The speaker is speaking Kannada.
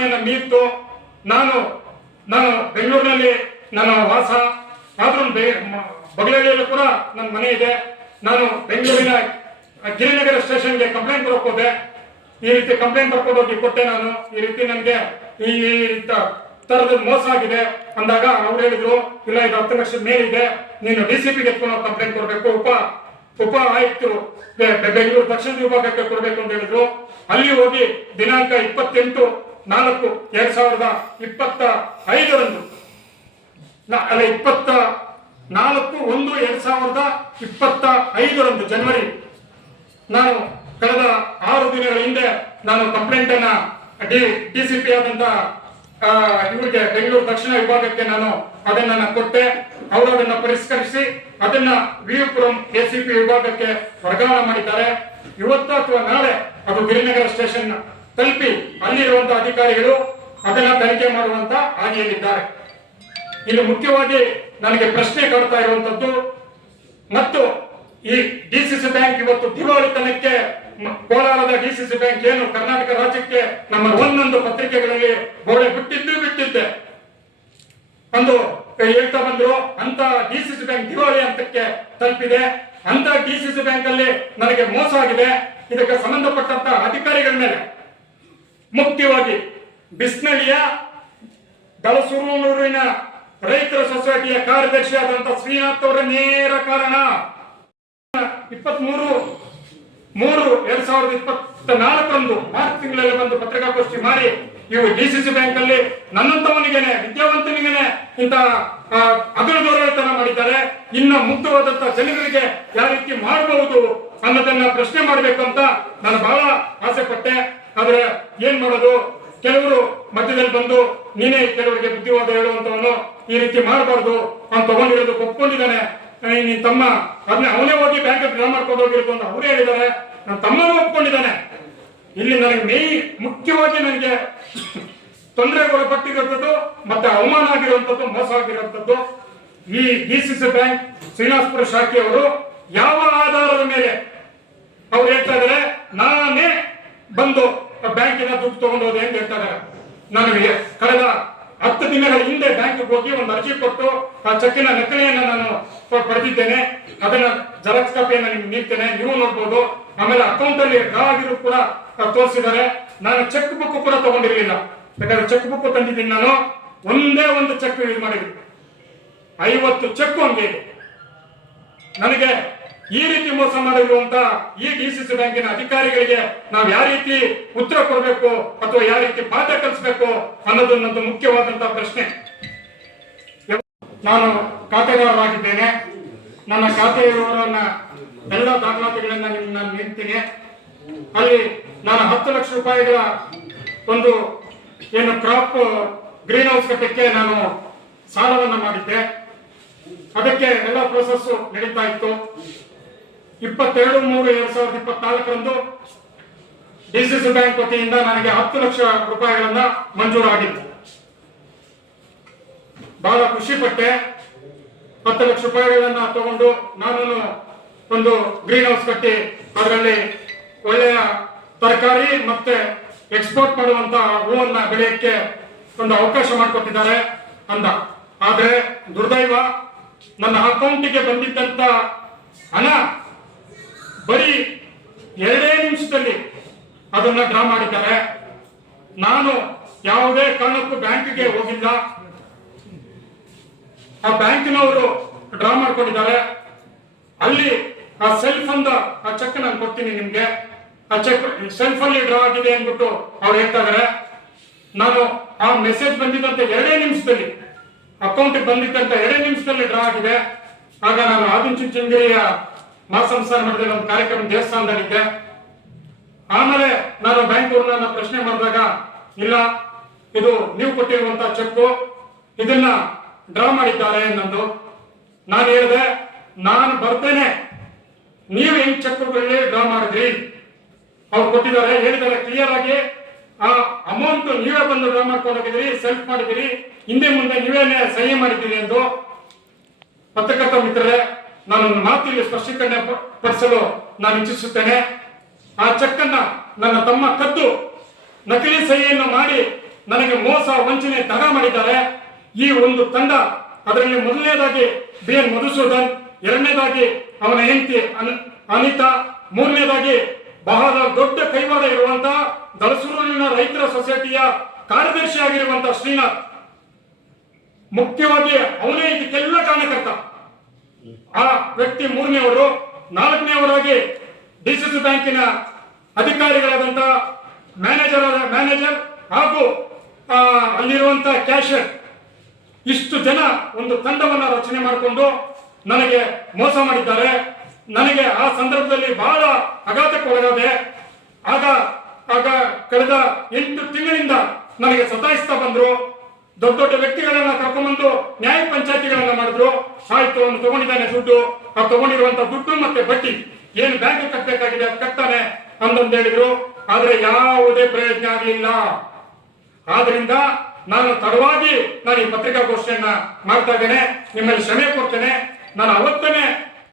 ಸಮಯನ ಮೀರಿತು. ನಾನು ಬೆಂಗಳೂರಿನಲ್ಲಿ ನನ್ನ ವಾಸ, ಆದ್ರೂ ಬಗಲಹಳ್ಳಿಯಲ್ಲೂ ಕೂಡ ನನ್ನ ಮನೆ ಇದೆ. ನಾನು ಬೆಂಗಳೂರಿನ ಗಿರಿನಗರ ಸ್ಟೇಷನ್ಗೆ ಕಂಪ್ಲೇಂಟ್ ಕೊಡಕ್ ಹೋದೆ. ಈ ರೀತಿ ಕಂಪ್ಲೇಂಟ್ ಬರ್ಕೊಂಡೋಗಿ ಕೊಟ್ಟೆ. ನಾನು ಈ ರೀತಿ ನನಗೆ ಈ ತರದ ಮೋಸ ಆಗಿದೆ ಅಂದಾಗ ಅವ್ರು ಹೇಳಿದ್ರು, ಇಲ್ಲ ಇದು 10 ಲಕ್ಷದ ಮೇಲಿದೆ, ನೀನು DCPಗೆ ಎತ್ಕೊಂಡು ಕಂಪ್ಲೇಂಟ್ ಕೊಡ್ಬೇಕು, ಉಪ ಆಯುಕ್ತರು ಬೆಂಗಳೂರು ದಕ್ಷಿಣ ವಿಭಾಗಕ್ಕೆ ಕೊಡ್ಬೇಕು ಅಂತ ಹೇಳಿದ್ರು. ಅಲ್ಲಿ ಹೋಗಿ ದಿನಾಂಕ 28/4/2025 24/1/2025 ಜನವರಿ, ನಾನು ಕಳೆದ 6 ದಿನಗಳ ಹಿಂದೆ ನಾನು ಕಂಪ್ಲೇಂಟ್ ಅನ್ನ DCP ಆದಂತ ಇವರಿಗೆ ಬೆಂಗಳೂರು ದಕ್ಷಿಣ ವಿಭಾಗಕ್ಕೆ ನಾನು ಅದನ್ನ ಕೊಟ್ಟೆ. ಅವರು ಅದನ್ನ ಪರಿಷ್ಕರಿಸಿ ಅದನ್ನ ವಿಯುಪುರಂ ACP ವಿಭಾಗಕ್ಕೆ ವರ್ಗಾವಣೆ ಮಾಡಿದ್ದಾರೆ. ಇವತ್ತು ಅಥವಾ ನಾಳೆ ಅದು ಗಿರಿನಗರ ಸ್ಟೇಷನ್ ತಲುಪಿ ಅಲ್ಲಿರುವಂತಹ ಅಧಿಕಾರಿಗಳು ಅದನ್ನ ತನಿಖೆ ಮಾಡುವಂತ ಹಾದಿಯಲ್ಲಿದ್ದಾರೆ. ಇಲ್ಲಿ ಮುಖ್ಯವಾಗಿ ನನಗೆ ಪ್ರಶ್ನೆ ಕಾಡ್ತಾ ಇರುವಂತದ್ದು, ಮತ್ತು ಈ DCC ಬ್ಯಾಂಕ್ ಇವತ್ತು ದಿವಾಳಿತನಕ್ಕೆ, ಕೋಲಾರದ DCC ಬ್ಯಾಂಕ್ ಏನು ಕರ್ನಾಟಕ ರಾಜ್ಯಕ್ಕೆ ನಂಬರ್ 1 ಎಂದು ಪತ್ರಿಕೆಗಳಲ್ಲಿ ಗೋಡೆ ಬಿಟ್ಟಿದ್ದೆ ಅಂದು ಹೇಳ್ತಾ ಬಂದ್ರು. ಅಂತ DCC ಬ್ಯಾಂಕ್ ದಿವಾಳಿ ಹಂತಕ್ಕೆ ತಲುಪಿದೆ. ಅಂತ DCC ಬ್ಯಾಂಕ್ ಅಲ್ಲಿ ನನಗೆ ಮೋಸ ಆಗಿದೆ. ಇದಕ್ಕೆ ಸಂಬಂಧಪಟ್ಟಂತ ಅಧಿಕಾರಿಗಳ ಮೇಲೆ, ಮುಖ್ಯವಾಗಿ ಬಿಸ್ನಳ್ಳಿಯ ದಳಸೂರಿನ ರೈತರ ಸೊಸೈಟಿಯ ಕಾರ್ಯದರ್ಶಿ ಆದಂತ ಶ್ರೀನಾಥ್ ಅವರ ನೇರ ಕಾರಣ. 23/3/2024 ಮಾರ್ಚ್ ತಿಂಗಳಲ್ಲಿ ಬಂದು ಪತ್ರಿಕಾಗೋಷ್ಠಿ ಮಾಡಿ ಇವು DCC ಬ್ಯಾಂಕ್ ಅಲ್ಲಿ ನನ್ನಂತವನಿಗೇನೆ, ವಿದ್ಯಾವಂತನಿಗೇನೆ ಇಂತ ಅಗಲದೋರತನ ಮಾಡಿದ್ದಾರೆ. ಇನ್ನು ಮುಕ್ತವಾದಂತ ಜನರಿಗೆ ಯಾವ ರೀತಿ ಮಾಡಬಹುದು ಅನ್ನೋದನ್ನ ಪ್ರಶ್ನೆ ಮಾಡಬೇಕು ಅಂತ ನಾನು ಬಹಳ ಆಸೆ ಪಟ್ಟೆ. ಆದ್ರೆ ಏನ್ ಮಾಡೋದು, ಕೆಲವರು ಮಧ್ಯದಲ್ಲಿ ಬಂದು ನೀನೇ ಕೆಲವರಿಗೆ ಬುದ್ಧಿವಾದ ಹೇಳುವಂತವನು, ಈ ರೀತಿ ಮಾಡಬಾರ್ದು ಅಂತ ತಗೊಂಡಿರೋದು ಒಪ್ಕೊಂಡಿದ್ದಾನೆ. ನಿನ್ ತಮ್ಮ ಅವನೇ ಹೋಗಿ ಬ್ಯಾಂಕ್ ಡ್ರಾ ಮಾಡ್ಕೊಂಡು ಹೋಗಿರೋದು ಅಂತ ಅವರೇ ಹೇಳಿದ್ದಾರೆ. ನನ್ನ ತಮ್ಮನೂ ಒಪ್ಕೊಂಡಿದ್ದಾನೆ. ಇಲ್ಲಿ ನನಗೆ ಮುಖ್ಯವಾಗಿ ನನಗೆ ತೊಂದರೆಗೊಳಪಟ್ಟಿರುವಂತದ್ದು ಮತ್ತೆ ಅವಮಾನ ಆಗಿರುವಂತದ್ದು, ಮೋಸ ಆಗಿರುವಂತದ್ದು ಈ DCC ಬ್ಯಾಂಕ್ ಶ್ರೀನಿವಾಸಪುರ ಶಾಖೆಯವರು ಯಾವ ಆಧಾರದ ಮೇಲೆ ಅವ್ರು ಹೇಳ್ತಾ ಇದಾರೆ, ನಾನೇ ಬಂದು ಬ್ಯಾಂಕಿನ ದುಡ್ಡು ತಗೊಂಡು ಹೋದೆ ಅಂತ ಹೇಳ್ತಾ ಇದ್ದಾರೆ. ನನಗೆ ಕಳೆದ 10 ದಿನಗಳ ಹಿಂದೆ ಬ್ಯಾಂಕ್ಗೆ ಹೋಗಿ ಒಂದು ಅರ್ಜಿ ಕೊಟ್ಟು ಆ ಚೆಕ್ಕಿನ ನಕಲಿಯನ್ನು ನಾನು ಪಡೆದಿದ್ದೇನೆ. ಅದನ್ನ ಜೆರಾಕ್ಸ್ ಕಾಪಿಯನ್ನು ನಿಮ್ಗೆ ನೀಡ್ತೇನೆ, ನೀವು ನೋಡ್ಬೋದು. ಆಮೇಲೆ ಅಕೌಂಟ್ ಅಲ್ಲಿ ಡ್ರಾ ಆಗಿರೋ ಕೂಡ ತೋರಿಸಿದ್ದಾರೆ. ನಾನು ಚೆಕ್ ಬುಕ್ ಕೂಡ ತಗೊಂಡಿರ್ಲಿಲ್ಲ, ಬೇಕಾದ್ರೆ ಚೆಕ್ ಬುಕ್ ತಂದಿದ್ದೀನಿ. ನಾನು ಒಂದೇ ಒಂದು ಚೆಕ್ ಯೂಸ್ ಮಾಡಿದ್ದೀನಿ, 50 ಚೆಕ್ ಹಂಗೆ ಇದೆ. ನನಗೆ ಈ ರೀತಿ ಮೋಸ ಮಾಡಿರುವಂತ ಈ DCC ಬ್ಯಾಂಕಿನ ಅಧಿಕಾರಿಗಳಿಗೆ ನಾವು ಯಾವ ರೀತಿ ಉತ್ತರ ಕೊಡಬೇಕು ಅಥವಾ ಯಾವ ರೀತಿ ಪಾಠ ಕಲಿಸಬೇಕು ಅನ್ನೋದನ್ನಂತೂ ಮುಖ್ಯವಾದಂತಹ ಪ್ರಶ್ನೆ. ನಾನು ಖಾತೆದಾರರಾಗಿದ್ದೇನೆ. ನನ್ನ ಖಾತೆ ಇರುವವರನ್ನ ಎಲ್ಲ ದಾಖಲಾತಿಗಳನ್ನ ನಾನು ನೀಡ್ತೀನಿ. ಅಲ್ಲಿ ನಾನು 10 ಲಕ್ಷ ರೂಪಾಯಿಗಳ ಒಂದು ಏನು ಕ್ರಾಪ್ ಗ್ರೀನ್ ಹೌಸ್ ಕಟ್ಟಕ್ಕೆ ನಾನು ಸಾಲವನ್ನ ಮಾಡಿದ್ದೆ. ಅದಕ್ಕೆ ಎಲ್ಲ ಪ್ರೋಸೆಸ್ ನಡೀತಾ ಇತ್ತು. 22/3/2024 DCC ಬ್ಯಾಂಕ್ ವತಿಯಿಂದ ನನಗೆ 10 ಲಕ್ಷ ರೂಪಾಯಿಗಳನ್ನ ಮಂಜೂರಾಗಿತ್ತು. ಬಹಳ ಖುಷಿ ಪಟ್ಟೆ. 10 ಲಕ್ಷ ರೂಪಾಯಿಗಳನ್ನ ತಗೊಂಡು ನಾನು ಒಂದು ಗ್ರೀನ್ ಹೌಸ್ ಕಟ್ಟಿ ಅದರಲ್ಲಿ ಒಳ್ಳೆಯ ತರಕಾರಿ ಮತ್ತೆ ಎಕ್ಸ್ಪೋರ್ಟ್ ಮಾಡುವಂತ ಹೂವನ್ನ ಬೆಳೆಯಕ್ಕೆ ಒಂದು ಅವಕಾಶ ಮಾಡಿಕೊಟ್ಟಿದ್ದಾರೆ ಅಂದ. ಆದ್ರೆ ದುರ್ದೈವ, ನನ್ನ ಅಕೌಂಟಿಗೆ ಬಂದಿದ್ದಂತ ಹಣ ಬರೀ 2 ನಿಮಿಷದಲ್ಲಿ ಅದನ್ನ ಡ್ರಾ ಮಾಡಿದ್ದಾರೆ. ನಾನು ಯಾವುದೇ ಕಾರಣಕ್ಕೂ ಬ್ಯಾಂಕ್ಗೆ ಹೋಗಿಲ್ಲ. ಆ ಬ್ಯಾಂಕಿನವರು ಡ್ರಾ ಮಾಡ್ಕೊಂಡಿದ್ದಾರೆ. ಅಲ್ಲಿ ಆ ಸೆಲ್ಫ್ ಅಂದ ಆ ಚೆಕ್ ನಾನು ಕೊಡ್ತೀನಿ ನಿಮ್ಗೆ. ಆ ಚೆಕ್ ಸೆಲ್ಫ್ ಅಲ್ಲಿ ಡ್ರಾ ಆಗಿದೆ ಅಂದ್ಬಿಟ್ಟು ಅವ್ರು ಹೇಳ್ತಾ ಇದಾರೆ. ನಾನು ಆ ಮೆಸೇಜ್ ಬಂದಿದ್ದಂತೆ 2 ನಿಮಿಷದಲ್ಲಿ, ಅಕೌಂಟ್ ಬಂದಿದ್ದಂತ 2 ನಿಮಿಷದಲ್ಲಿ ಡ್ರಾ ಆಗಿದೆ. ಆಗ ನಾನು ಆದಿಚುಂಚನಗಿರಿಯ ಮಹಾಸಂಸ್ಥಾನ ಮಠದಲ್ಲಿ ಒಂದು ಕಾರ್ಯಕ್ರಮ ದೇವಸ್ಥಾನದಲ್ಲಿದ್ದೆ. ಆಮೇಲೆ ನಾನು ಬ್ಯಾಂಕ್ ಅವ್ರನ್ನ ಪ್ರಶ್ನೆ ಮಾಡಿದಾಗ, ಇಲ್ಲ ಇದು ನೀವು ಕೊಟ್ಟಿರುವಂತಹ ಚೆಕ್, ಇದನ್ನ ಡ್ರಾ ಮಾಡಿದ್ದಾರೆ ನಂದು. ನಾನು ಹೇಳಿದೆ, ನಾನು ಬರ್ತೇನೆ, ನೀವು ಹೆಂಗ್ ಚೆಕ್ಗಳಲ್ಲಿ ಡ್ರಾ ಮಾಡಿದ್ರಿ? ಅವ್ರು ಕೊಟ್ಟಿದ್ದಾರೆ, ಹೇಳಿದ್ದಾರೆ ಕ್ಲಿಯರ್ ಆಗಿ, ಆ ಅಮೌಂಟ್ ನೀವೇ ಬಂದು ಡ್ರಾ ಮಾಡ್ಕೊಂಡು ಹೋಗಿದ್ರಿ, ಸೆಲ್ಫ್ ಮಾಡಿದಿರಿ, ಹಿಂದೆ ಮುಂದೆ ನೀವೇನೆ ಸಹಿ ಮಾಡಿದ್ದೀರಿ ಎಂದು. ಪತ್ರಕರ್ತ ಮಿತ್ರರೇ, ನಾನೊಂದು ಮಾತು ಇಲ್ಲಿ ಸ್ಪಷ್ಟೀಕರಣ ಪಡಿಸಲು ನಾನು ಇಚ್ಛಿಸುತ್ತೇನೆ. ಆ ಚೆಕ್ ಅನ್ನ ನನ್ನ ತಮ್ಮ ಕದ್ದು ನಕಲಿ ಸಹಿಯನ್ನು ಮಾಡಿ ನನಗೆ ಮೋಸ ವಂಚನೆ ದಗ ಮಾಡಿದ್ದಾರೆ. ಈ ಒಂದು ತಂಡ, ಅದರಲ್ಲಿ ಮೊದಲನೇದಾಗಿ BN ಮಧುಸೂದನ್, ಎರಡನೇದಾಗಿ ಅವನ ಹೆಂಡತಿ ಅನಿತಾ, ಮೂರನೇದಾಗಿ ಬಹಳ ದೊಡ್ಡ ಕೈವಾಡ ಇರುವಂತಹ ದಳಸೂರಿನ ರೈತರ ಸೊಸೈಟಿಯ ಕಾರ್ಯದರ್ಶಿ ಆಗಿರುವಂತಹ ಶ್ರೀನಾಥ್, ಮುಖ್ಯವಾಗಿ ಅವನೇ ಇದಕ್ಕೆಲ್ಲ ಕಾರಣಕರ್ತ. ಆ ವ್ಯಕ್ತಿ ಮೂರನೇವರು. ನಾಲ್ಕನೇವರಾಗಿ DCC ಬ್ಯಾಂಕಿನ ಅಧಿಕಾರಿಗಳಾದಂತಹ ಮ್ಯಾನೇಜರ್ ಹಾಗೂ ಅಲ್ಲಿರುವಂತಹ ಕ್ಯಾಶಿಯರ್, ಇಷ್ಟು ಜನ ಒಂದು ತಂಡವನ್ನ ರಚನೆ ಮಾಡಿಕೊಂಡು ನನಗೆ ಮೋಸ ಮಾಡಿದ್ದಾರೆ. ನನಗೆ ಆ ಸಂದರ್ಭದಲ್ಲಿ ಬಹಳ ಆಘಾತಕ್ಕೆ ಒಳಗಾದೆ. ಆಗ ಕಳೆದ 8 ತಿಂಗಳಿಂದ ನನಗೆ ಸತಾಯಿಸ್ತಾ ಬಂದ್ರು. ದೊಡ್ಡ ದೊಡ್ಡ ವ್ಯಕ್ತಿಗಳನ್ನ ಕರ್ಕೊಂಡ್ಬಂದು ನ್ಯಾಯ ಪಂಚಾಯತಿಗಳನ್ನ ಮಾಡಿದ್ರು. ಆಯ್ತು, ಅವನು ತಗೊಂಡಿದ್ದಾನೆ ದುಡ್ಡು, ಆ ತಗೊಂಡಿರುವಂತ ದುಡ್ಡು ಮತ್ತೆ ಬಡ್ಡಿ ಏನು ಬ್ಯಾಂಕ್ ಕಟ್ಟಬೇಕಾಗಿದೆ ಅದು ಕಟ್ತಾನೆ ಅಂದಂತ ಹೇಳಿದ್ರು. ಆದ್ರೆ ಯಾವುದೇ ಪ್ರಯೋಜನ ಆಗಲಿಲ್ಲ. ಆದ್ರಿಂದ ನಾನು ತಡವಾಗಿ ಈ ಪತ್ರಿಕಾಗೋಷ್ಠಿಯನ್ನ ಮಾಡ್ತಾ ಇದ್ದೇನೆ. ನಿಮ್ಮಲ್ಲಿ ಕ್ಷಮೆ ಕೊಡ್ತೇನೆ. ನಾನು ಅವತ್ತನೇ